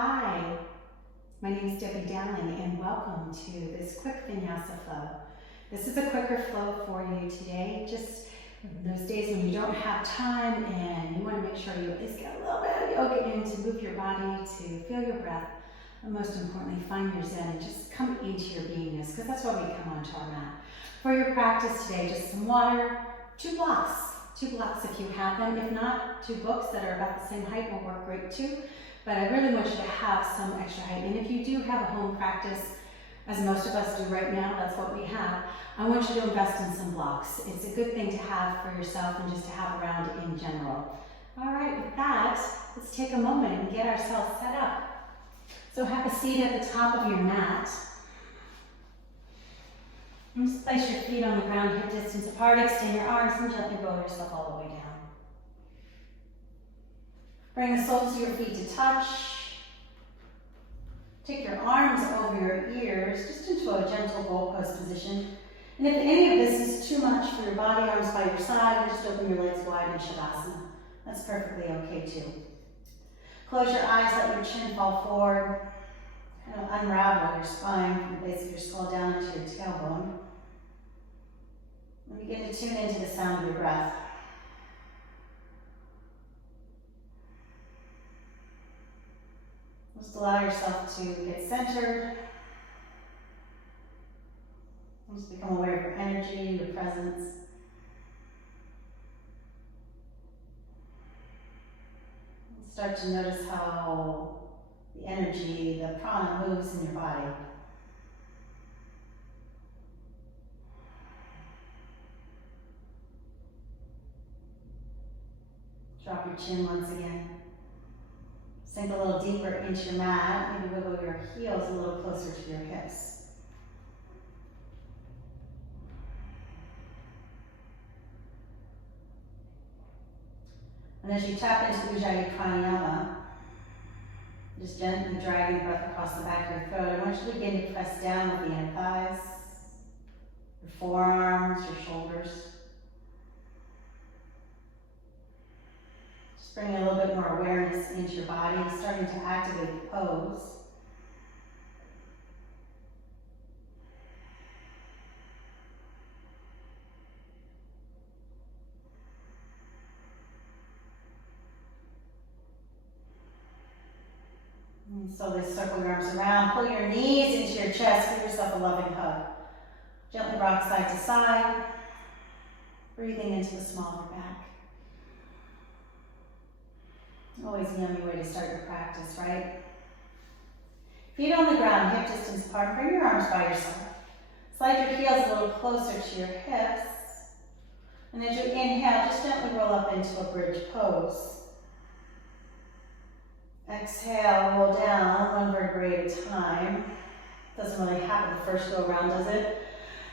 Hi, my name is Debbie Dowling and welcome to this quick Vinyasa flow. This is a quicker flow for you today, just those days when you don't have time and you want to make sure you at least get a little bit of yoga in to move your body, to feel your breath, and most importantly, find your zen and just come into your beingness, because that's why we come onto our mat. For your practice today, just some water, two blocks if you have them. If not, two books that are about the same height will work great too. But I really want you to have some extra height. And if you do have a home practice, as most of us do right now, that's what we have, I want you to invest in some blocks. It's a good thing to have for yourself and just to have around in general. All right, with that, let's take a moment and get ourselves set up. So have a seat at the top of your mat. And just place your feet on the ground, hip distance apart, extend your arms and gently roll yourself all the way down. Bring the soles of your feet to touch. Take your arms over your ears, just into a gentle bowl post position. And if any of this is too much for your body, arms by your side, just open your legs wide in Shavasana. That's perfectly okay too. Close your eyes, let your chin fall forward. Kind of unravel your spine from the base of your skull down into your tailbone. And begin to tune into the sound of your breath. Just allow yourself to get centered. Just become aware of your energy, your presence. And start to notice how the energy, the prana moves in your body. Drop your chin once again. Sink a little deeper into your mat. Maybe wiggle your heels a little closer to your hips. And as you tap into Ujjayi Pranayama, just gently drag your breath across the back of your throat. I want you to begin to press down with the inner thighs, your forearms, your shoulders. Just bring a little bit more awareness into your body, starting to activate the pose. And slowly circle your arms around, pull your knees into your chest, give yourself a loving hug. Gently rock side to side, breathing into the small of your back. Always a yummy way to start your practice, right? Feet on the ground, hip distance apart, bring your arms by your side. Slide your heels a little closer to your hips. And as you inhale, just gently roll up into a bridge pose. Exhale, roll down, one vertebrae at a time. Doesn't really happen the first go around, does it?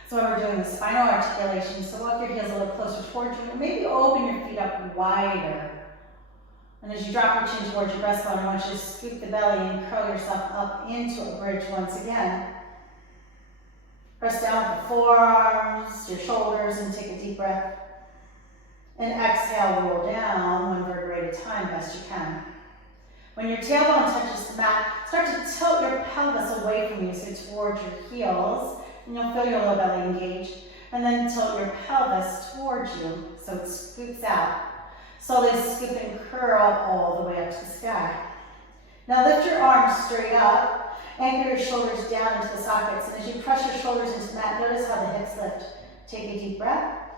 So we're doing the spinal articulation. So walk your heels a little closer towards you, or maybe open your feet up wider. And as you drop your chin towards your breastbone, I want you to scoop the belly and curl yourself up into a bridge once again. Press down with the forearms, your shoulders, and take a deep breath. And exhale, roll down, one vertebrae at a time, best you can. When your tailbone touches the mat, start to tilt your pelvis away from you, so towards your heels, and you'll feel your lower belly engaged. And then tilt your pelvis towards you, so it scoops out. Slowly scoop and curl all the way up to the sky. Now lift your arms straight up, anchor your shoulders down into the sockets, and as you press your shoulders into the mat, notice how the hips lift. Take a deep breath,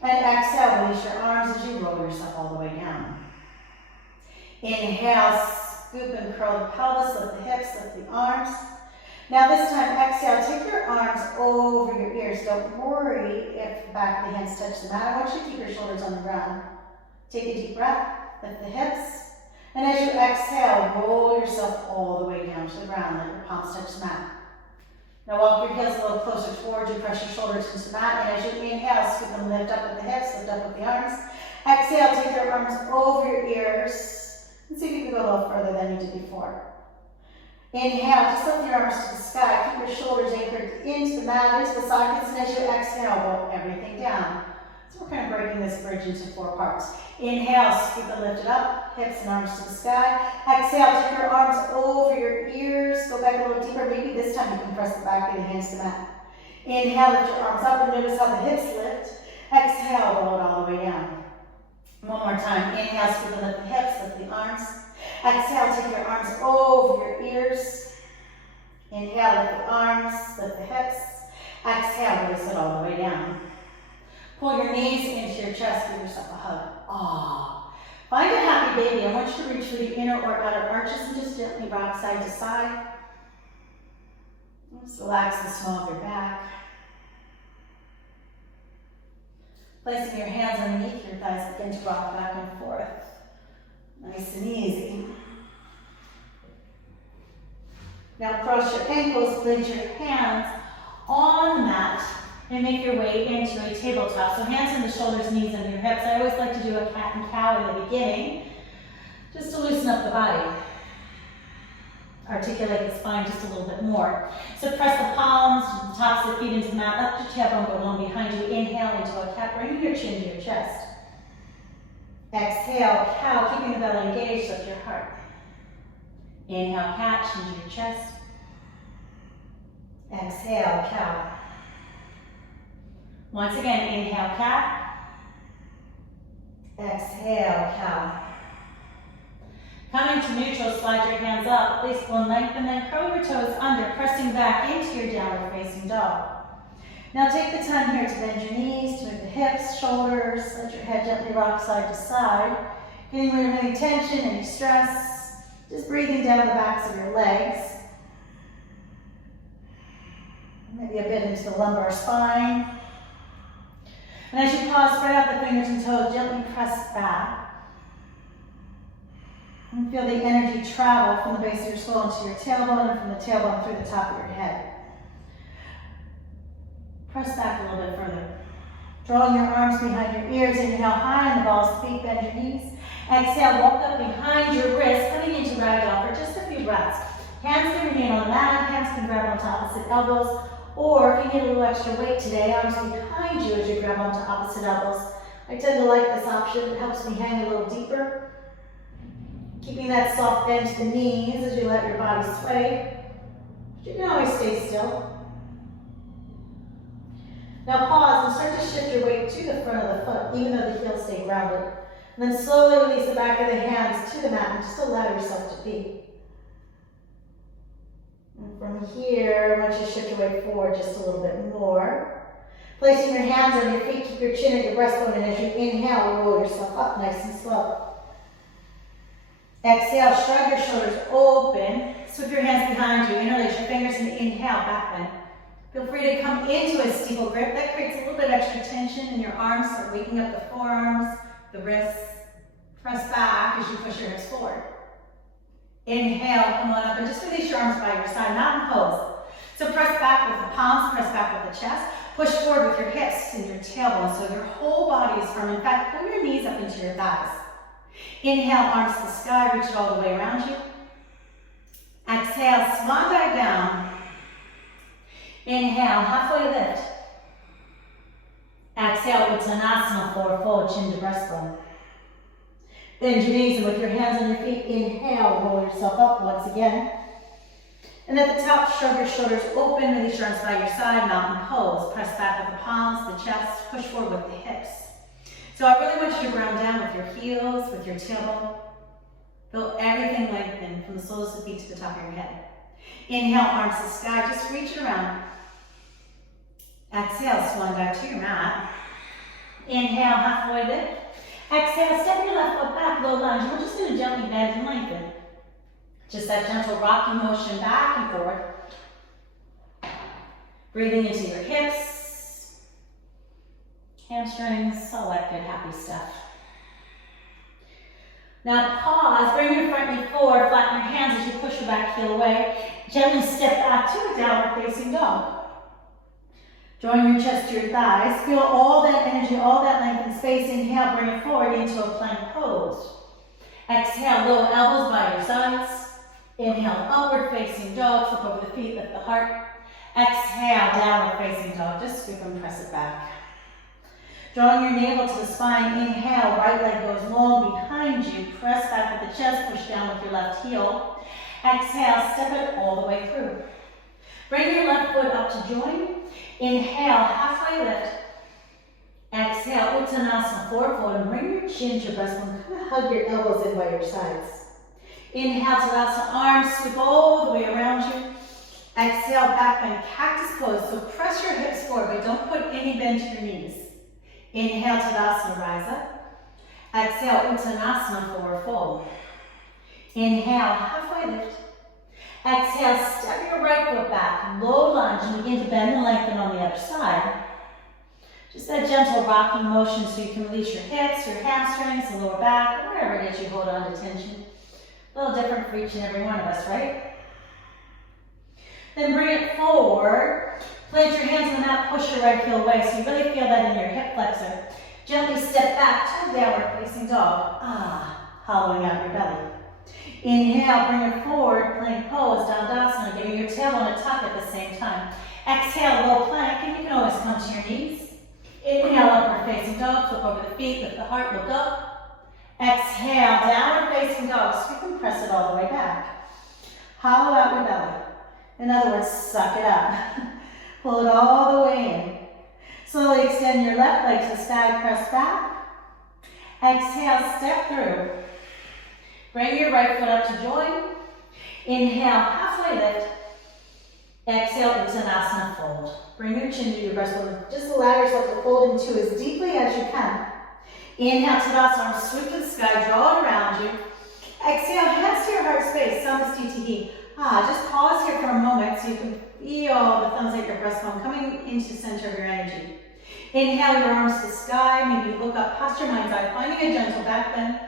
and exhale, release your arms as you roll yourself all the way down. Inhale, scoop and curl the pelvis, lift the hips, lift the arms. Now this time, exhale, take your arms over your ears. Don't worry if the back of the hands touch the mat. I want you to keep your shoulders on the ground. Take a deep breath, lift the hips, and as you exhale, roll yourself all the way down to the ground, let your palms touch the mat. Now walk your heels a little closer towards you, press your shoulders into the mat, and as you inhale, scoop and lift up with the hips, lift up with the arms. Exhale, take your arms over your ears, and see if you can go a little further than you did before. Inhale, just lift your arms to the sky, keep your shoulders anchored into the mat, into the sockets, and as you exhale, roll everything down. So we're kind of breaking this bridge into 4 parts. Inhale, scoop and lift it up, hips and arms to the sky. Exhale, take your arms over your ears. Go back a little deeper. Maybe this time you can press the back of the hands to the mat. Inhale, lift your arms up and notice how the hips lift. Exhale, roll it all the way down. One more time. Inhale, scoop and lift the hips, lift the arms. Exhale, take your arms over your ears. Inhale, lift the arms, lift the hips. Exhale, release it all the way down. Pull your knees into your chest, give yourself a hug. Ah. Find a happy baby. I want you to reach for the inner or outer arches and just gently rock side to side. Just relax the small of your back. Placing your hands underneath your thighs, begin to rock back and forth. Nice and easy. Now cross your ankles, place your hands on the mat, and make your way into a tabletop. So hands on the shoulders, knees under your hips. I always like to do a cat and cow in the beginning, just to loosen up the body. Articulate the spine just a little bit more. So press the palms, the tops of the feet into the mat. Let your tailbone go long behind you. Inhale into a cat, bring your chin to your chest. Exhale, cow, keeping the belly engaged, lift your heart. Inhale, cat, chin to your chest. Exhale, cow. Once again, inhale, cat. Exhale, cow. Coming to neutral, slide your hands up, place one length, and then curl your toes under, pressing back into your downward facing dog. Now take the time here to bend your knees, to move the hips, shoulders, let your head gently rock side to side. Getting rid of any tension, any stress, just breathing down the backs of your legs. Maybe a bit into the lumbar spine. And as you pause, spread out the fingers and toes, gently press back. And feel the energy travel from the base of your skull into your tailbone and from the tailbone through the top of your head. Press back a little bit further. Drawing your arms behind your ears, inhale high on the balls of the feet, bend your knees. Exhale, walk up behind your wrists, coming into ragdoll for just a few breaths. Hands can remain on the mat, hands can grab onto opposite elbows, or if you need a little extra weight today, arms behind you as you grab onto opposite elbows. I tend to like this option. It helps me hang a little deeper. Keeping that soft bend to the knees as you let your body sway. But you can always stay still. Now pause and start to shift your weight to the front of the foot, even though the heels stay grounded. And then slowly release the back of the hands to the mat and just allow yourself to be. And from here, once you shift your weight forward just a little bit more, placing your hands on your feet, keep your chin at your breastbone, and as you inhale, roll yourself up nice and slow. Exhale, shrug your shoulders open, sweep your hands behind you, interlace your fingers and inhale, back bend. Feel free to come into a steeple grip. That creates a little bit of extra tension in your arms, so waking up the forearms, the wrists. Press back as you push your hips forward. Inhale, come on up and just release your arms by your side, not in pose. So press back with the palms, press back with the chest. Push forward with your hips and your tailbone so your whole body is firm. In fact, pull your knees up into your thighs. Inhale, arms to the sky, reach it all the way around you. Exhale, swan dive down. Inhale, halfway lift. Exhale, Uttanasana, forward fold, chin to breastbone. Bend your knees and with your hands on your feet, inhale, roll yourself up once again. And at the top, shrug your shoulders open, release your arms by your side, mountain pose. Press back with the palms, the chest, push forward with the hips. So I really want you to ground down with your heels, with your tailbone. Feel everything lengthen from the soles of the feet to the top of your head. Inhale, arms to the sky, just reach it around. Exhale, swan dive to your mat. Inhale, halfway lift. Exhale, step your left foot back, low lunge. We're just going to gently bend and lengthen. Just that gentle rocking motion back and forward. Breathing into your hips, hamstrings, all that good happy stuff. Now pause, bring your front knee forward, flatten your hands as you push your back heel away. Gently step back to a downward facing dog. Drawing your chest to your thighs, feel all that energy, all that length and space. Inhale, bring it forward into a plank pose. Exhale, low elbows by your sides. Inhale, upward facing dog, flip over the feet, lift the heart. Exhale, downward facing dog, just scoop and press it back. Drawing your navel to the spine, inhale, right leg goes long behind you. Press back with the chest, push down with your left heel. Exhale, step it all the way through. Bring your left foot up to join. Inhale, halfway lift. Exhale, Uttanasana, forward fold, and bring your chin to your breastbone. Kind of hug your elbows in by your sides. Inhale, Tadasana, arms sweep all the way around you. Exhale, back bend, cactus pose. So press your hips forward, but don't put any bend to your knees. Inhale, Tadasana, rise up. Exhale, Uttanasana, forward fold. Inhale, halfway lift. Exhale, step your right foot back, low lunge, and begin to bend and lengthen on the other side. Just that gentle rocking motion so you can release your hips, your hamstrings, the lower back, wherever it is you hold on to tension. A little different for each and every one of us, right? Then bring it forward. Plant your hands on the mat, push your right heel away so you really feel that in your hip flexor. Gently step back to downward facing dog. Hollowing out your belly. Inhale, bring it forward, plank pose, Dandasana, giving your tailbone a tuck at the same time. Exhale, low plank, and you can always come to your knees. Inhale, upward facing dog, flip over the feet, lift the heart, look up. Exhale, downward facing dog, scoop and press it all the way back. Hollow out your belly. In other words, suck it up. Pull it all the way in. Slowly extend your left leg to the sky, press back. Exhale, step through. Bring your right foot up to join. Inhale, halfway lift. Exhale, Uttanasana, fold. Bring your chin to your breastbone. Just allow yourself to fold into as deeply as you can. Inhale, Tadasana, arms sweep to the sky, draw it around you. Exhale, hands to your heart space, Samastitihi. Just pause here for a moment so you can feel the thumbs at your breastbone coming into the center of your energy. Inhale, your arms to the sky, maybe look up past your mind's eye, finding a gentle back bend.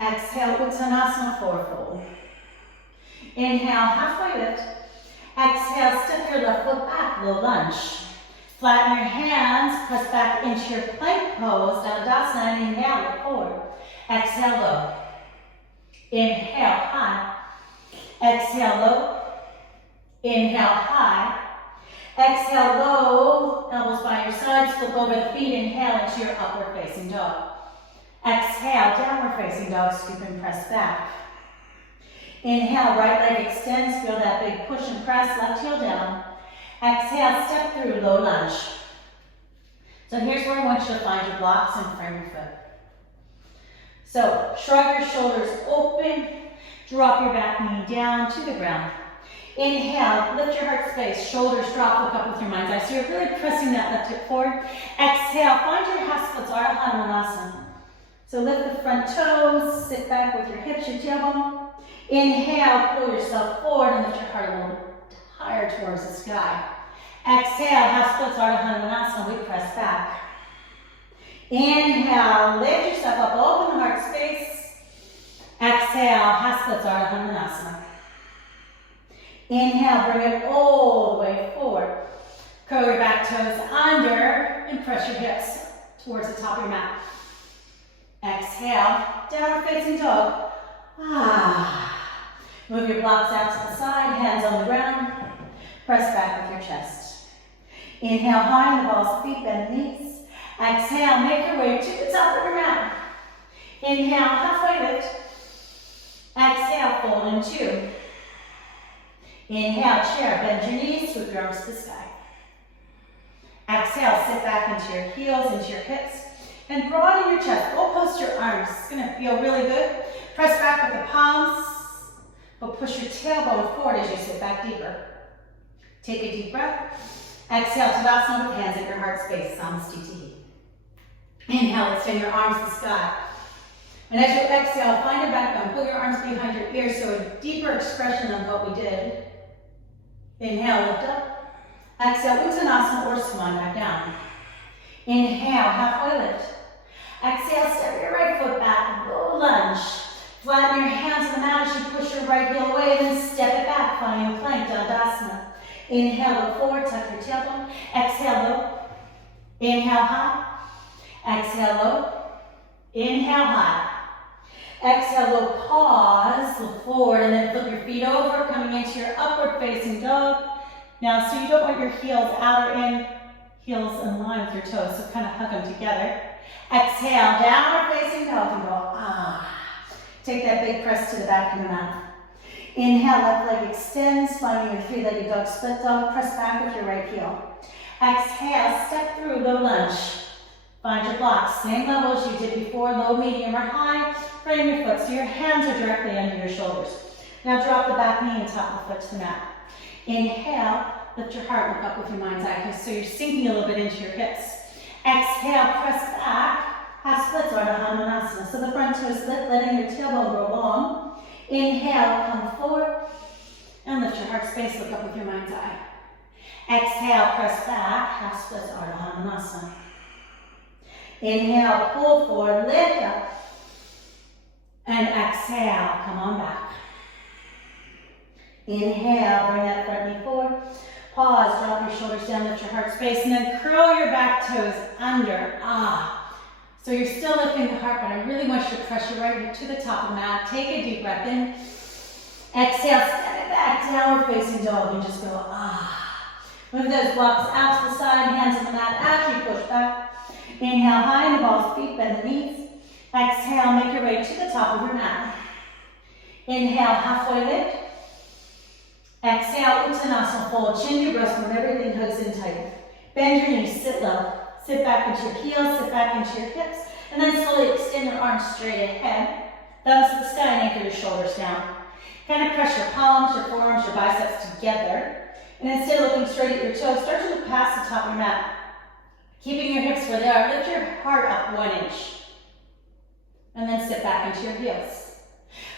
Exhale, Uttanasana, forward fold. Inhale, halfway lift. Exhale, step your left foot back, low lunge. Flatten your hands, press back into your plank pose, Dandasana, and inhale, look forward. Exhale, low. Inhale, high. Exhale, low. Inhale, high. Exhale, low. Elbows by your sides, flip over the feet, inhale into your upward facing dog. Exhale, downward facing dog, scoop and press back. Inhale, right leg extends, feel that big push and press, left heel down. Exhale, step through, low lunge. So here's where I want you to find your blocks and frame your foot. So shrug your shoulders open, drop your back knee down to the ground. Inhale, lift your heart space, shoulders drop, look up with your mind's eye. So you're really pressing that left hip forward. Exhale, find your half splits, Ardha Hanumanasana. So lift the front toes, sit back with your hips, your tailbone. Inhale, pull yourself forward and lift your heart a little higher towards the sky. Exhale, half splits, Ardha Hanumanasana, we press back. Inhale, lift yourself up, open the heart space. Exhale, half splits, Ardha Hanumanasana. Inhale, bring it all the way forward. Curl your back toes under and press your hips towards the top of your mat. Exhale, downward facing dog. Move your blocks out to the side, hands on the ground. Press back with your chest. Inhale, high in the balls of feet, bend the knees. Exhale, make your way to the top of your mat. Inhale, halfway lift. Exhale, fold in two. Inhale, chair, bend your knees, sweep your arms to the sky. Exhale, sit back into your heels, into your hips, and broaden your chest. Go post your arms. It's going to feel really good. Press back with the palms, but push your tailbone forward as you sit back deeper. Take a deep breath. Exhale, Tadasana with hands at your heart space, Samastitihi. Inhale, extend your arms to the sky. And as you exhale, find a back bend. Pull your arms behind your ears so a deeper expression of what we did. Inhale, lift up. Exhale, Uttanasana or Swan back down. Inhale, halfway lift. Exhale, step your right foot back, low lunge. Flatten your hands on the mat as you push your right heel away, then step it back, finding plank, Dandasana. Inhale, look forward, tuck your tailbone. Exhale, low. Inhale, high. Exhale, low. Inhale, high. Exhale, low, pause, look forward, and then flip your feet over, coming into your upward facing dog. Now, so you don't want your heels out or in, Heels in line with your toes, so kind of hug them together. Exhale, downward facing dog and go, ah. Take that big press to the back of the mat. Inhale, left leg extends, finding your three-legged dog, split dog, press back with your right heel. Exhale, step through, low lunge. Find your blocks, same level as you did before, low, medium, or high. Frame your foot so your hands are directly under your shoulders. Now drop the back knee and top the foot to the mat. Inhale, lift your heart, look up with your mind's eye, so you're sinking a little bit into your hips. Exhale, press back, half splits or Hanumanasana. So the front toe is split, letting your tailbone grow long. Inhale, come forward, and lift your heart space, look up with your mind's eye. Exhale, press back, half splits, Ardha Hanumanasana. Inhale, pull forward, lift up, and exhale, come on back. Inhale, bring that front knee forward. Pause, drop your shoulders down, lift your heart space, and then curl your back toes under. Ah. So you're still lifting the heart, but I really want you to press your right hip to the top of the mat. Take a deep breath in. Exhale, step it back, downward facing dog, and just go, ah. Move those blocks out to the side, hands on the mat as you push back. Inhale, high in the balls, feet, bend the knees. Exhale, make your way to the top of your mat. Inhale, halfway lift. Exhale, Uttanasana, fold, chin to breastbone, everything hooks in tight. Bend your knees, sit low. Sit back into your heels, sit back into your hips, and then slowly extend your arms straight ahead. Thumbs to the sky and anchor your shoulders down. Kind of press your palms, your forearms, your biceps together. And instead of looking straight at your toes, start to look past the top of your mat. Keeping your hips where they are, lift your heart up 1 inch. And then sit back into your heels.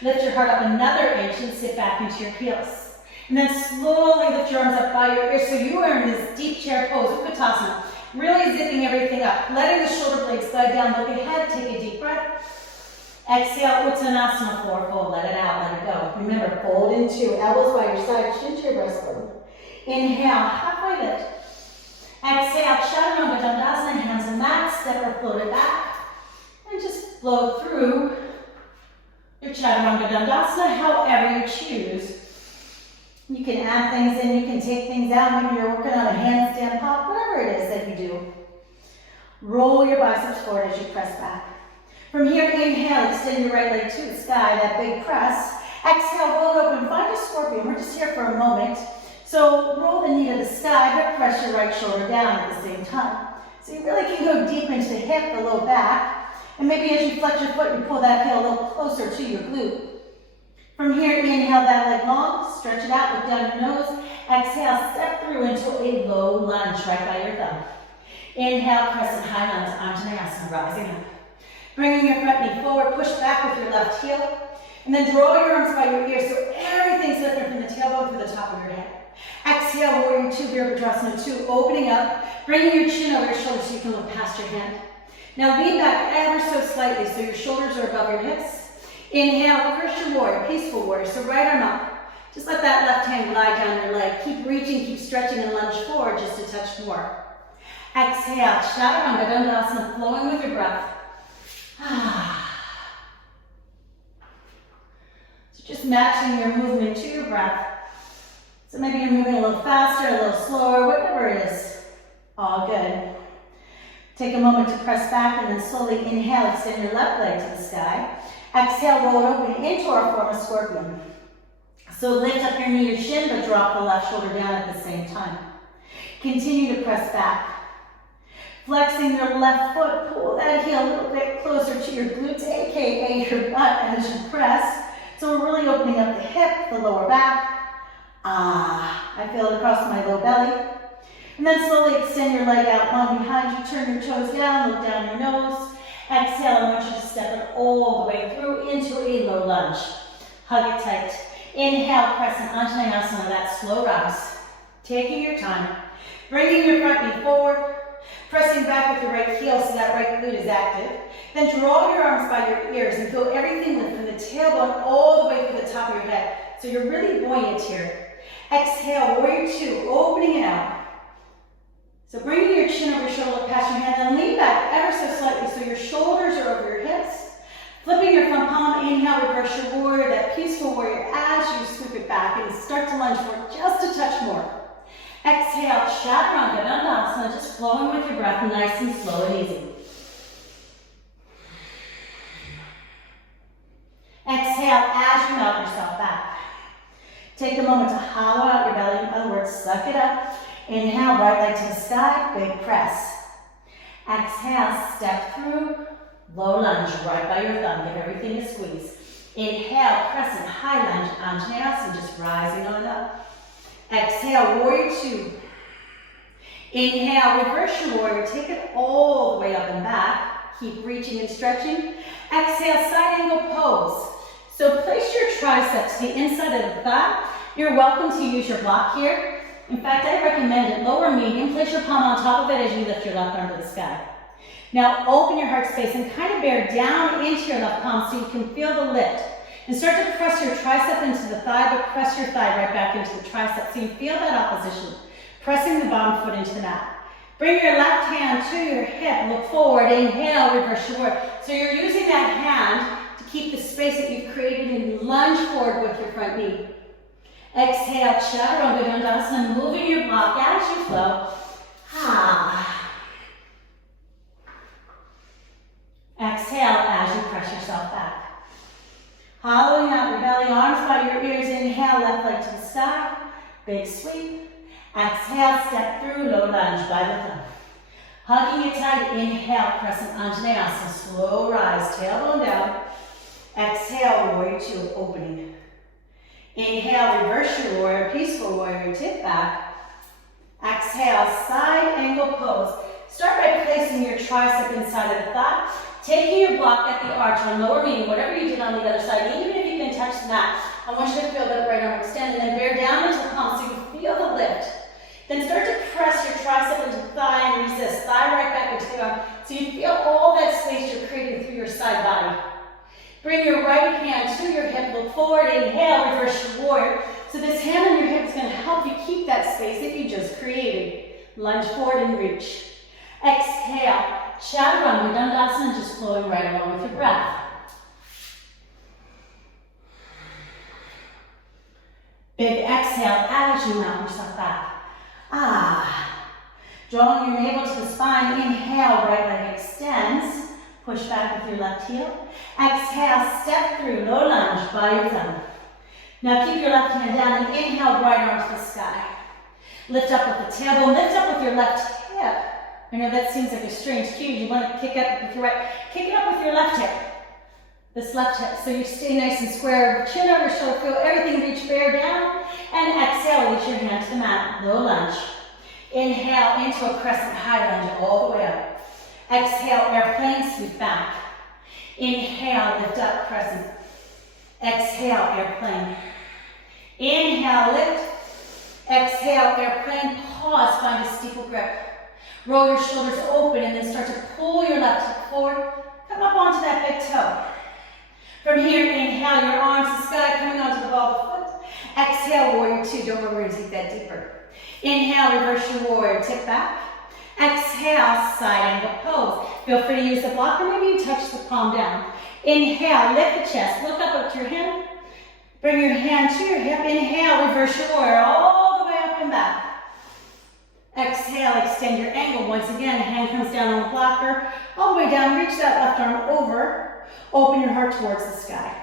Lift your heart up another inch and sit back into your heels. And then slowly lift your arms up by your ears so you are in this deep chair pose, Uttanasana. Really zipping everything up. Letting the shoulder blades slide down, look ahead, take a deep breath. Exhale, Uttanasana, forward fold, let it out, let it go. Remember, fold into elbows by your side, chin to your breastbone. Inhale, halfway lift. Exhale, Chaturanga Dandasana, hands on mat, step or float it back. And just flow through your Chaturanga Dandasana however you choose. You can add things in, you can take things out, maybe you're working on a handstand pop, whatever it is that you do. Roll your biceps forward as you press back. From here, inhale, extend your right leg to the sky, that big press. Exhale, roll it open, find a scorpion. We're just here for a moment. So roll the knee to the sky, but press your right shoulder down at the same time. So you really can go deep into the hip, the low back, and maybe as you flex your foot, you pull that heel a little closer to your glute. From here, inhale that leg long, stretch it out, look down your nose. Exhale, step through into a low lunge right by your thumb. Inhale, crescent high lunge, Anjaneyasana, rising up. Bringing your front knee forward, push back with your left heel, and then draw your arms by your ears so everything's lifted from the tailbone to the top of your head. Exhale, Warrior 2, Virabhadrasana 2, opening up, bringing your chin over your shoulders so you can look past your hand. Now lean back ever so slightly so your shoulders are above your hips. Inhale, reverse your warrior, peaceful warrior. So right arm up. Just let that left hand glide down your leg. Keep reaching, keep stretching, and lunge forward just a touch more. Exhale, Chaturanga Dandasana, flowing with your breath. So just matching your movement to your breath. So maybe you're moving a little faster, a little slower, whatever it is. All good. Take a moment to press back and then slowly inhale, extend your left leg to the sky. Exhale, roll it open into our form of scorpion. So lift up your knee or shin, but drop the left shoulder down at the same time. Continue to press back. Flexing your left foot, pull that heel a little bit closer to your glutes, aka your butt as you press. So we're really opening up the hip, the lower back. I feel it across my low belly. And then slowly extend your leg out long behind you, turn your toes down, look down your nose. Exhale, I want you to step it all the way through into a low lunge. Hug it tight. Inhale, crescent Anjaneyasana, that slow rise. Taking your time. Bringing your front knee forward. Pressing back with your right heel so that right glute is active. Then draw your arms by your ears and feel everything lift from the tailbone all the way to the top of your head. So you're really buoyant here. Exhale, Warrior 2, opening it out. So bringing your chin over your shoulder past your hand, and lean back ever so slightly so your shoulders are over your hips. Flipping your front palm, inhale, reverse your warrior, that peaceful warrior as you scoop it back and start to lunge forward just a touch more. Exhale, chaturanga dandasana, just flowing with your breath, nice and slow and easy. Exhale as you melt yourself back. Take a moment to hollow out your belly, in other words, suck it up. Inhale, right leg to the sky, big press. Exhale, step through, low lunge, right by your thumb, give everything a squeeze. Inhale, crescent, high lunge, Anjaneyasana, just rising on up. Exhale, warrior two. Inhale, reverse your warrior, take it all the way up and back. Keep reaching and stretching. Exhale, side angle pose. So place your triceps to the inside of the thigh. You're welcome to use your block here. In fact, I recommend it lower medium. Place your palm on top of it as you lift your left arm to the sky. Now open your heart space and kind of bear down into your left palm so you can feel the lift. And start to press your tricep into the thigh, but press your thigh right back into the tricep so you feel that opposition. Pressing the bottom foot into the mat. Bring your left hand to your hip, look forward, inhale, reverse your forward. So you're using that hand to keep the space that you've created and lunge forward with your front knee. Exhale, chaturanga dandasana, moving your block as you flow. Exhale as you press yourself back. Hollowing out your belly, arms by your ears. Inhale, left leg to the sky, big sweep. Exhale, step through, low lunge by the thumb. Hugging it tight, inhale, crescent Anjaneyasana, slow rise, tailbone down. Exhale, warrior two, opening. Inhale, reverse your warrior, peaceful warrior, tip back. Exhale, side angle pose. Start by placing your tricep inside of the thigh, taking your block at the arch on lower knee, whatever you did on the other side, even if you can touch the mat. I want you to feel that right arm extend and then bear down into the palm so you feel the lift. Then start to press your tricep into the thigh and resist. Thigh right back into the arm so you feel all that space you're creating through your side body. Bring your right hand to your hip, look forward, inhale, reverse your warrior. So this hand on your hip is going to help you keep that space that you just created. Lunge forward and reach. Exhale, chaturanga dandasana, just flowing right along with your breath. Big exhale as you mount yourself back. Drawing your navel to the spine, inhale, right leg extends. Push back with your left heel. Exhale, step through, low lunge by your thumb. Now keep your left hand down and inhale, right arm to the sky. Lift up with the tailbone, lift up with your left hip. I know that seems like a strange cue. You want to kick up with your right. Kick it up with your left hip. This left hip. So you stay nice and square. Chin over shoulder. Feel everything reach bear down. And exhale, reach your hand to the mat. Low lunge. Inhale into a crescent high lunge all the way up. Exhale, airplane, sweep back. Inhale, lift up, crescent. Exhale, airplane. Inhale, lift. Exhale, airplane. Pause, find a steeple grip. Roll your shoulders open and then start to pull your left hip forward. Come up onto that big toe. From here, inhale your arms to the sky, coming onto the ball of the foot. Exhale, warrior two. Don't worry, we're going to take that deeper. Inhale, reverse your warrior, tip back. Exhale, side angle pose. Feel free to use the block or maybe you touch the palm down. Inhale, lift the chest, look up to your hand. Bring your hand to your hip. Inhale, reverse your warrior all the way up and back. Exhale, extend your angle. Once again, hand comes down on the blocker. All the way down, reach that left arm over. Open your heart towards the sky.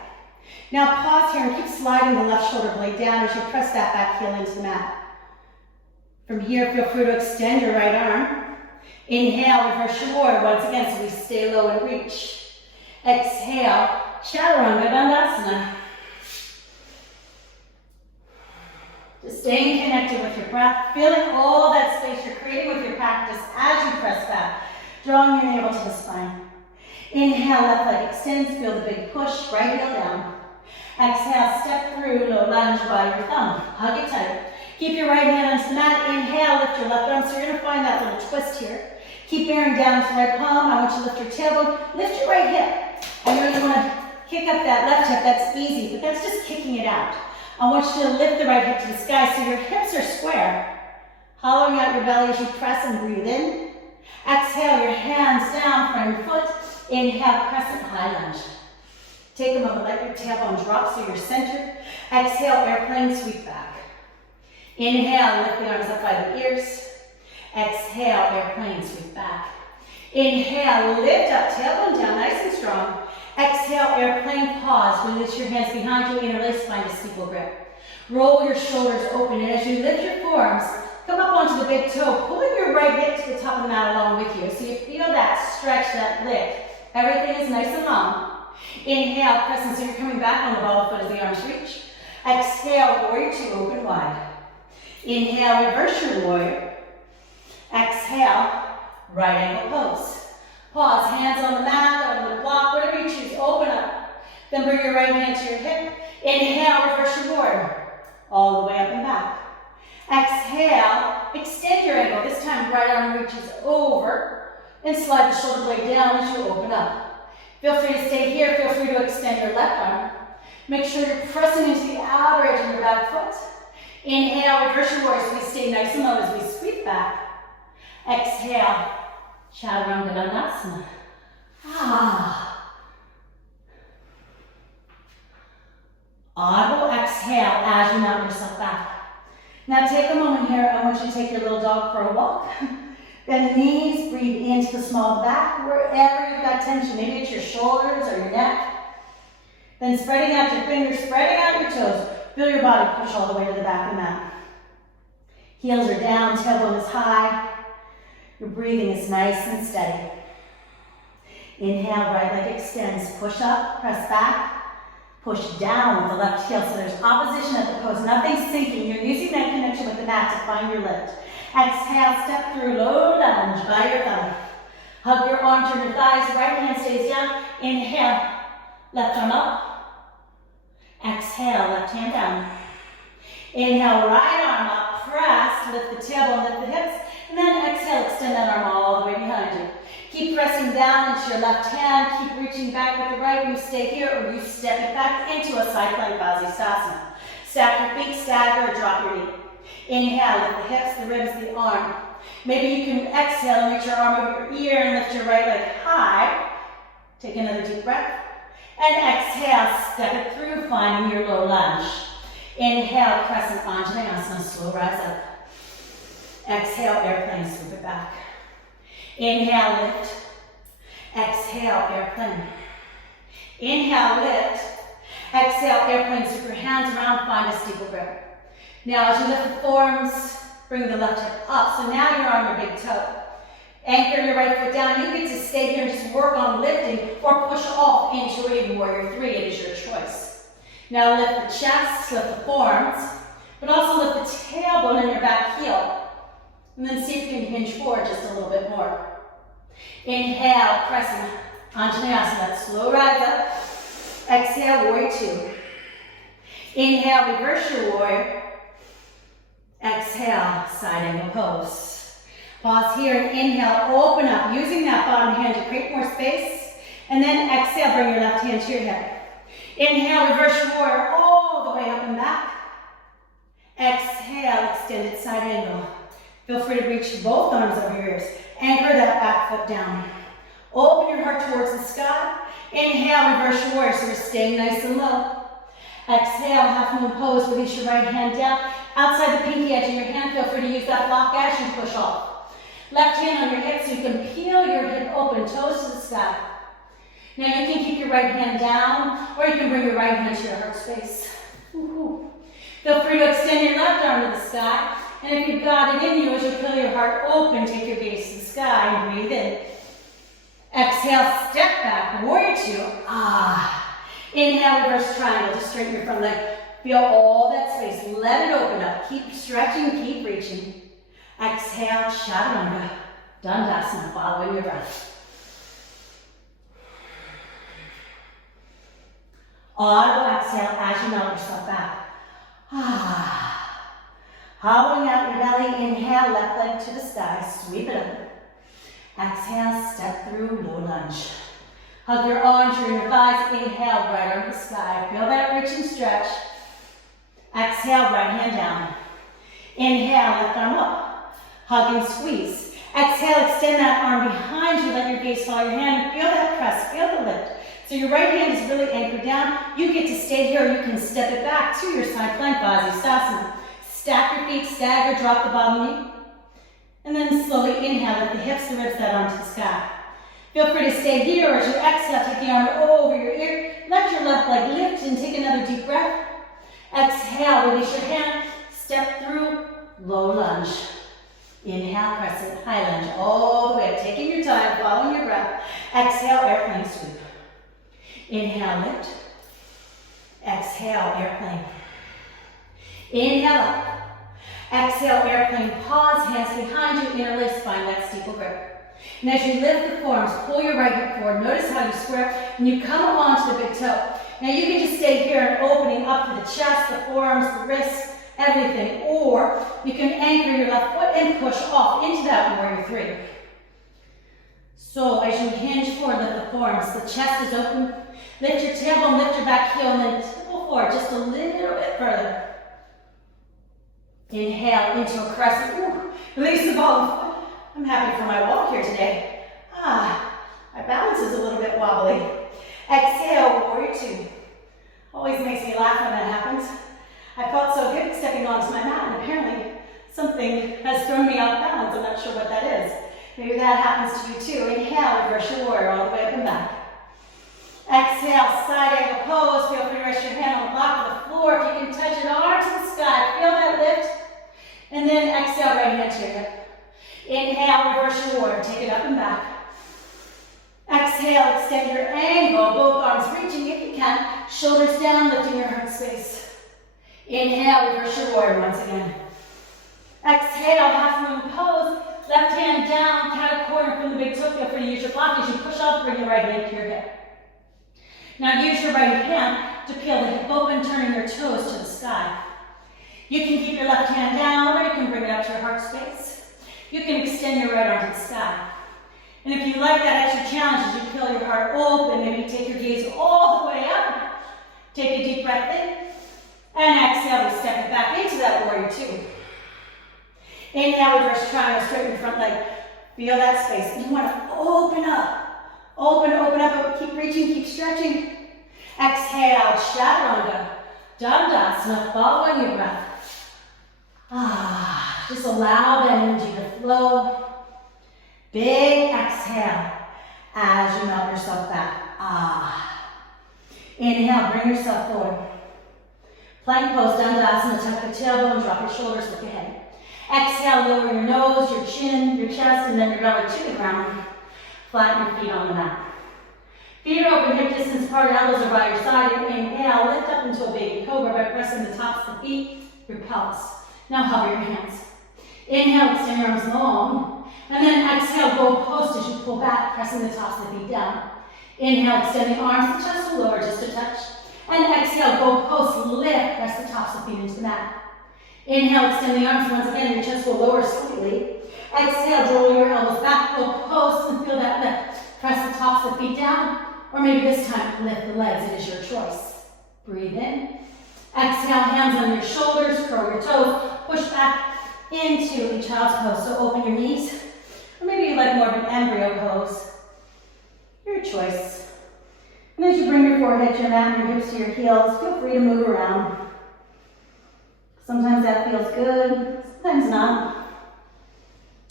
Now pause here and keep sliding the left shoulder blade down as you press that back heel into the mat. From here, feel free to extend your right arm. Inhale, reverse your warrior once again so we stay low and reach. Exhale, chaturanga dandasana. Just staying connected with your breath, feeling all that space you're creating with your practice as you press back, drawing your navel to the spine. Inhale, left leg extends, feel the big push, right heel down. Exhale, step through, low lunge by your thumb. Hug it tight. Keep your right hand onto the mat. Inhale, lift your left arm. So you're going to find that little twist here. Keep bearing down to the right palm. I want you to lift your tailbone. Lift your right hip. I know you want to kick up that left hip. That's easy, but that's just kicking it out. I want you to lift the right hip to the sky so your hips are square. Hollowing out your belly as you press and breathe in. Exhale, your hands down from your foot. Inhale, crescent high lunge. Take a moment, let your tailbone drop so you're centered. Exhale, airplane, sweep back. Inhale, lift the arms up by the ears. Exhale, airplane, sweep back. Inhale, lift up, tailbone down, nice and strong. Exhale, airplane, pause. Release your hands behind you, interlace, find a steeple grip. Roll your shoulders open, and as you lift your forearms, come up onto the big toe, pulling your right hip to the top of the mat along with you. So you feel that stretch, that lift. Everything is nice and long. Inhale, press, so you're coming back on the ball foot as the arms reach. Exhale, warrior two, open wide. Inhale, reverse your warrior. Exhale, right ankle pose. Pause, hands on the mat, on the block, whatever you choose, open up. Then bring your right hand to your hip. Inhale, reverse your warrior. All the way up and back. Exhale, extend your ankle. This time, right arm reaches over and slide the shoulder blade down as you open up. Feel free to stay here. Feel free to extend your left arm. Make sure you're pressing into the outer edge of your back foot. Inhale, reverse your warrior so we stay nice and low as we sweep back. Exhale, Chaturanga Dandasana. Audible exhale as you mount yourself back. Now take a moment here. I want you to take your little dog for a walk. Bend the knees, breathe into the small of the back, wherever you've got tension. Maybe it's your shoulders or your neck. Then spreading out your fingers, spreading out your toes. Feel your body push all the way to the back of the mat. Heels are down, tailbone is high. Your breathing is nice and steady. Inhale, right leg extends. Push up, press back. Push down with the left heel, so there's opposition at the pose. Nothing's sinking. You're using that connection with the mat to find your lift. Exhale, step through, low lunge by your thumb. Hug your arms to your thighs, right hand stays down. Inhale, left arm up. Exhale, left hand down. Inhale, right arm up, press, lift the tailbone, lift the hips, and then exhale, extend that arm all the way behind you. Keep pressing down into your left hand. Keep reaching back with the right. You stay here or you step it back into a side plank Vinyasa. Stack your feet, stagger, or drop your knee. Inhale, lift the hips, the ribs, the arm. Maybe you can exhale and reach your arm over your ear and lift your right leg high. Take another deep breath. And exhale, step it through, finding your low lunge. Inhale, crescent Anjaneyasana, slow rise up. Exhale, airplane, sweep it back. Inhale, lift. Exhale, airplane. Inhale, lift. Exhale, airplane, sweep your hands around, find a steeple grip. Now, as you lift the forearms, bring the left hip up. So now you're on your big toe. Anchor your right foot down. You get to stay here and just work on lifting or push off into a warrior three. It is your choice. Now lift the chest, lift the forearms, but also lift the tailbone and your back heel. And then see if you can hinge forward just a little bit more. Inhale, pressing Anjaneyasana, that slow rise up. Exhale, warrior two. Inhale, reverse your warrior. Exhale, side angle pose. Pause here and inhale, open up, using that bottom hand to create more space. And then exhale, bring your left hand to your hip. Inhale, reverse your warrior all the way up and back. Exhale, extended side angle. Feel free to reach both arms over your ears. Anchor that back foot down. Open your heart towards the sky. Inhale, reverse your warrior, so we're staying nice and low. Exhale, half moon pose, release your right hand down. Outside the pinky edge of your hand, feel free to use that block as you push off. Left hand on your hip so you can peel your hip open, toes to the sky. Now you can keep your right hand down, or you can bring your right hand to your heart space. Feel free to extend your left arm to the sky. And if you've got it in you, as you peel your heart open, take your gaze to the sky and breathe in. Exhale, step back, warrior two. Inhale, reverse triangle, just straighten your front leg. Feel all that space, let it open up. Keep stretching, keep reaching. Exhale, Chaturanga Dandasana, following your breath. Audible exhale as you melt yourself back. Hollowing out your belly, inhale, left leg to the sky, sweep it up. Exhale, step through, low lunge. Hug your arms, your thighs, inhale, right arm to the sky. Feel that reach and stretch. Exhale, right hand down. Inhale, left arm up. Hug and squeeze. Exhale, extend that arm behind you, let your gaze follow your hand. Feel that press, feel the lift. So your right hand is really anchored down. You get to stay here, or you can step it back to your side plank Vinyasa. Stack your feet, stagger, drop the bottom knee. And then slowly inhale, lift the hips, the ribs out onto the sky. Feel free to stay here, or as you exhale, take the arm over your ear. Let your left leg lift and take another deep breath. Exhale, release your hand, step through, low lunge. Inhale, crescent, high lunge, all the way up, taking your time, following your breath. Exhale, airplane sweep. Inhale, lift. Exhale, airplane. Inhale up. Exhale, airplane, pause, hands behind you, interlace spine, that steeple grip. And as you lift the forearms, pull your right hip forward. Notice how you square and you come onto the big toe. Now you can just stay here and opening up to the chest, the forearms, the wrists, everything. Or you can anchor your left foot and push off into that warrior three. So as you hinge forward, lift the forearms, the chest is open. Lift your tailbone, lift your back heel, and then tipple forward just a little bit further. Inhale into a crescent. Ooh, release the ball of the foot. I'm happy for my walk here today. My balance is a little bit wobbly. Exhale, warrior two. Always makes me laugh when that happens. I felt so good stepping onto my mat, and apparently something has thrown me off balance. I'm not sure what that is. Maybe that happens to you too. Inhale, reverse your warrior all the way up and back. Exhale, side angle pose. Feel free to rest your hand on the block of the floor. If you can touch an arm to the sky, feel that lift. And then exhale, right hand to your hip. Inhale, reverse your warrior. Take it up and back. Exhale, extend your angle. Both arms reaching if you can. Shoulders down, lifting your heart space. Inhale, reverse your warrior once again. Exhale, half moon pose. Left hand down, cat corner from the big toe. Feel free to use your block as you push off, bring your right hand to your hip. Now use your right hand to peel the hip open, turning your toes to the sky. You can keep your left hand down, or you can bring it up to your heart space. You can extend your right arm to the sky. And if you like that extra challenge, as you peel your heart open, maybe take your gaze all the way up. Take a deep breath in. And exhale, we step it back into that warrior two. Inhale, reverse triangle, straighten your front leg. Feel that space. And you want to open up. Open up, keep reaching, keep stretching. Exhale, chaturanga, dandasana, following your breath. Just allow that energy to flow. Big exhale as you melt yourself back. Inhale, bring yourself forward. Plank pose, dandasana, tuck your tailbone, drop your shoulders, lift your head. Exhale, lower your nose, your chin, your chest, and then your belly to the ground. Flatten your feet on the mat. Feet are open, hip distance apart, elbows are by your side. Inhale, lift up into a baby cobra by pressing the tops of the feet, your pelvis. Now hover your hands. Inhale, extend your arms long. And then exhale, go post as you pull back, pressing the tops of the feet down. Inhale, extend the arms, the chest will lower just a touch. And exhale, go post, lift, press the tops of the feet into the mat. Inhale, extend the arms once again, your chest will lower slightly. Exhale, draw your elbows back, go post and feel that lift. Press the tops of the feet down, or maybe this time lift the legs, it is your choice. Breathe in. Exhale, hands on your shoulders, curl your toes, push back into a child's pose. So open your knees, or maybe you like more of an embryo pose. Your choice. And as you bring your forehead to your mat and your hips to your heels, feel free to move around. Sometimes that feels good, sometimes not.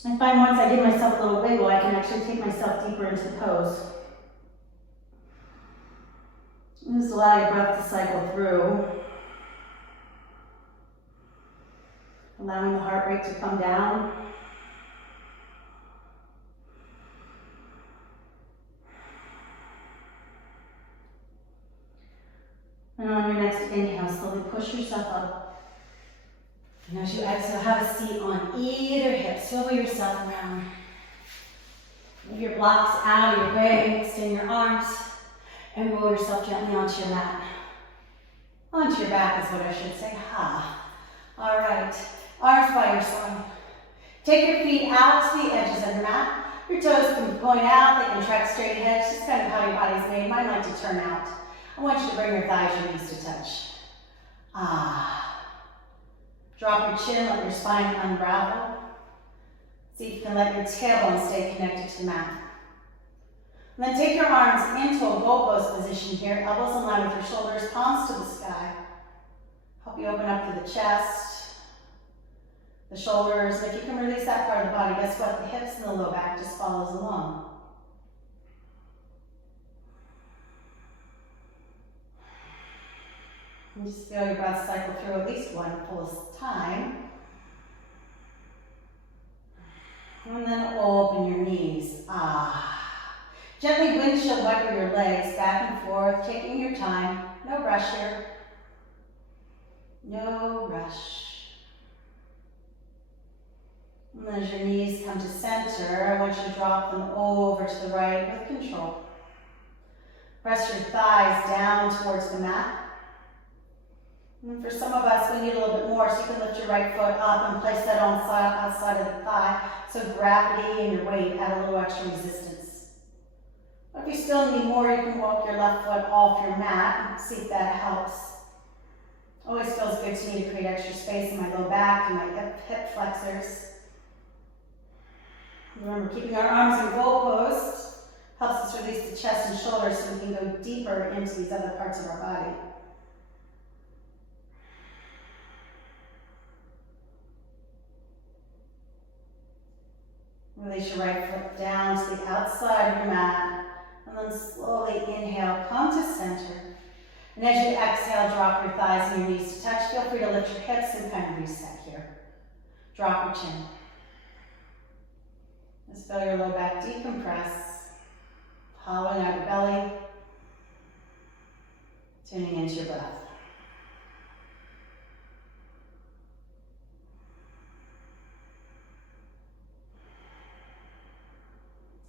I find once I give myself a little wiggle, I can actually take myself deeper into the pose. And just allow your breath to cycle through. Allowing the heart rate to come down. And on your next inhale, slowly push yourself up. And as you exhale, have a seat on either hip. Swivel yourself around. Move your blocks out of your way. Extend your arms. And roll yourself gently onto your mat. Onto your back is what I should say. All right. Arms by your side. Take your feet out to the edges of your mat. Your toes can point out. They can track straight ahead. It's just kind of how your body's made. Mine like to turn out. I want you to bring your thighs, your knees to touch. Drop your chin, let your spine unravel. See if you can let your tailbone stay connected to the mat. And then take your arms into a goalpost position here, elbows in line with your shoulders, palms to the sky. Help you open up through the chest. the shoulders. If you can release that part of the body, guess what? The hips and the low back just follows along. And just feel your breath cycle through at least one full time. And then open your knees. Gently windshield wiper your legs back and forth, taking your time. No rush here. No rush. And as your knees come to center, I want you to drop them over to the right with control. Press your thighs down towards the mat. And for some of us, we need a little bit more, so you can lift your right foot up and place that on outside of the thigh. So gravity and your weight add a little extra resistance. But if you still need more, you can walk your left foot off your mat and see if that helps. Always feels good to me to create extra space in my low back and my hip flexors. Remember, keeping our arms in goalpost helps us release the chest and shoulders so we can go deeper into these other parts of our body. Release your right foot down to the outside of your mat, and then slowly inhale, come to center. And as you exhale, drop your thighs and your knees to touch. Feel free to lift your hips and kind of reset here. Drop your chin. Just feel your low back decompress, hollowing out your belly, tuning into your breath.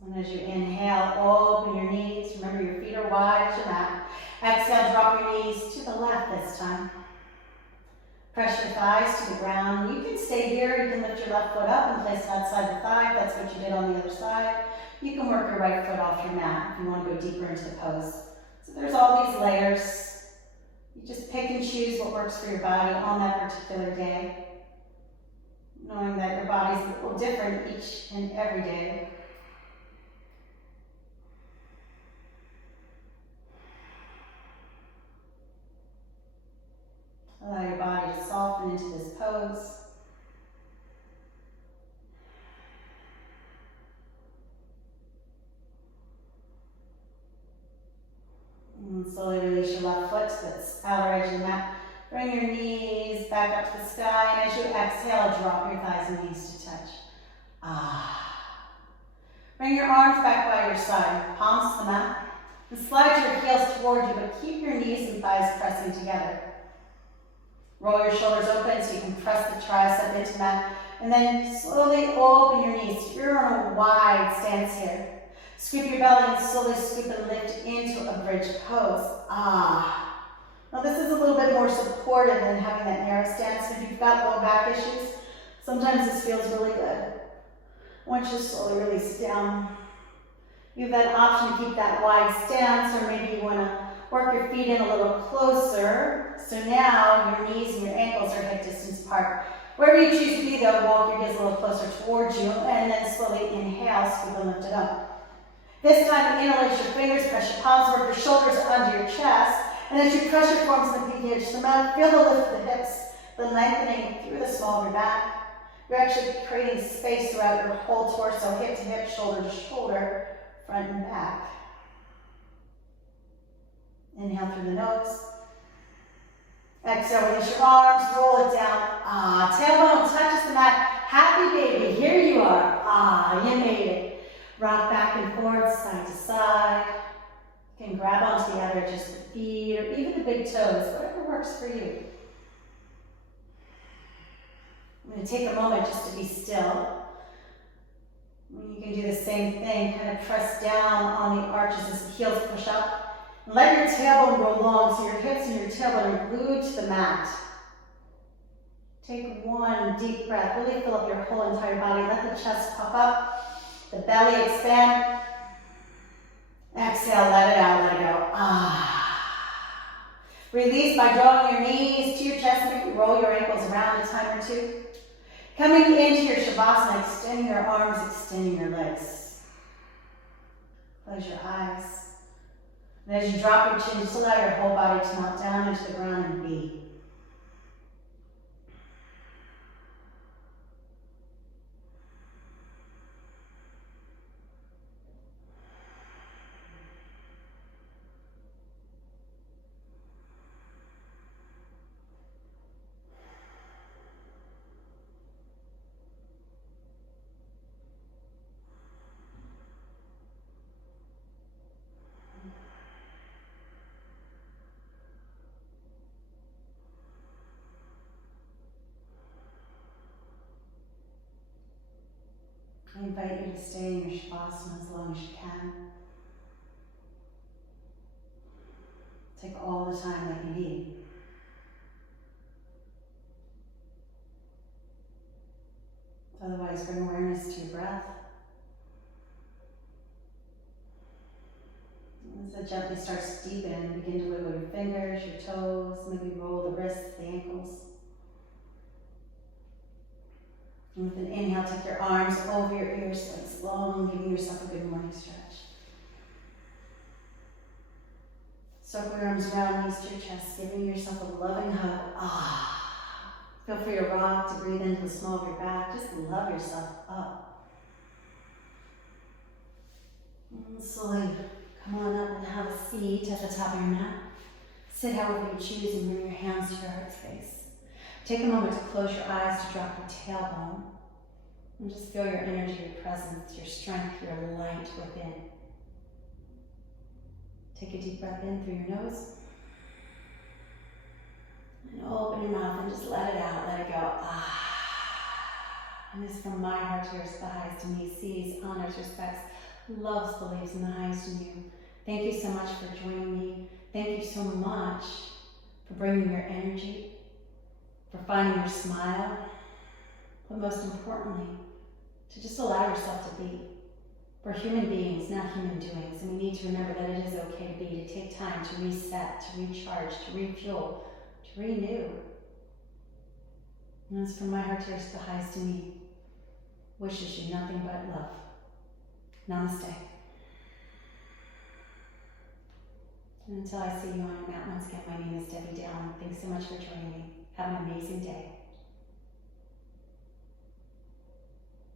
And as you inhale, open your knees. Remember, your feet are wide as your mat. Exhale, drop your knees to the left this time. Press your thighs to the ground. You can stay here. You can lift your left foot up and place it outside the thigh. If that's what you did on the other side. You can work your right foot off your mat if you want to go deeper into the pose. So there's all these layers. You just pick and choose what works for your body on that particular day. Knowing that your body's a little different each and every day. Allow your body to soften into this pose. And slowly release your left foot to the outer edge of the mat. Bring your knees back up to the sky, and as you exhale, drop your thighs and knees to touch. Bring your arms back by your side, palms to the mat, and slide your heels toward you, but keep your knees and thighs pressing together. Roll your shoulders open so you can press the tricep into the mat, and then slowly open your knees. You're on a wide stance here. Scoop your belly and slowly scoop and lift into a bridge pose. Now this is a little bit more supportive than having that narrow stance. If you've got low back issues, sometimes this feels really good. I want you to slowly release it down. You have that option to keep that wide stance, or maybe you want to work your feet in a little closer. So now your knees and your ankles are hip distance apart. Wherever you choose to be though, walk your heels a little closer towards you, and then slowly inhale, scoop and lift it up. This time, interlace your fingers, press your palms, work your shoulders under your chest, and as you press your forms to the pinky edge of the mat, feel the lift of the hips, the lengthening through the small of your back. You're actually creating space throughout your whole torso, hip to hip, shoulder to shoulder, front and back. Inhale through the nose. Exhale, release your arms, roll it down. Tailbone touches the mat. Happy baby, here you are. You made it. Rock back and forth, side to side. You can grab onto the outer edges of the feet, or even the big toes, whatever works for you. I'm going to take a moment just to be still. You can do the same thing, kind of press down on the arches as the heels push up. Let your tailbone go long so your hips and your tailbone are glued to the mat. Take one deep breath. Really fill up your whole entire body. Let the chest puff up, the belly expand. Exhale, let it out, let it go. Release by drawing your knees to your chest. Maybe roll your ankles around a time or two. Coming into your Shavasana, extending your arms, extending your legs. Close your eyes. And as you drop your chin, just allow your whole body to melt down into the ground and be. I invite you to stay in your Shavasana as long as you can. Take all the time that you need. Otherwise, bring awareness to your breath. As it gently starts to deepen, begin to wiggle your fingers, your toes, maybe roll the wrists, the ankles. And with an inhale, take your arms over your ears, legs long, giving yourself a good morning stretch. Circle your arms around, knees to your chest, giving yourself a loving hug. Feel free to rock, to breathe into the small of your back. Just love yourself up. And slowly come on up and have a seat at the top of your mat. Sit however you choose and bring your hands to your heart space. Take a moment to close your eyes, to drop your tailbone. And just feel your energy, your presence, your strength, your light within. Take a deep breath in through your nose. And open your mouth and just let it out, let it go. And this is from my heart to yours, the highest in me, sees, honors, respects, loves, believes in the highest in you. Thank you so much for joining me. Thank you so much for bringing your energy, for finding your smile, but most importantly, to just allow yourself to be. We're human beings, not human doings, and we need to remember that it is okay to be, to take time to reset, to recharge, to refuel, to renew. And that's from my heart to yours, the highest in me. Wishes you nothing but love. Namaste. And until I see you on your mat once again, my name is Debbie Dowling. Thanks so much for joining me. Have an amazing day.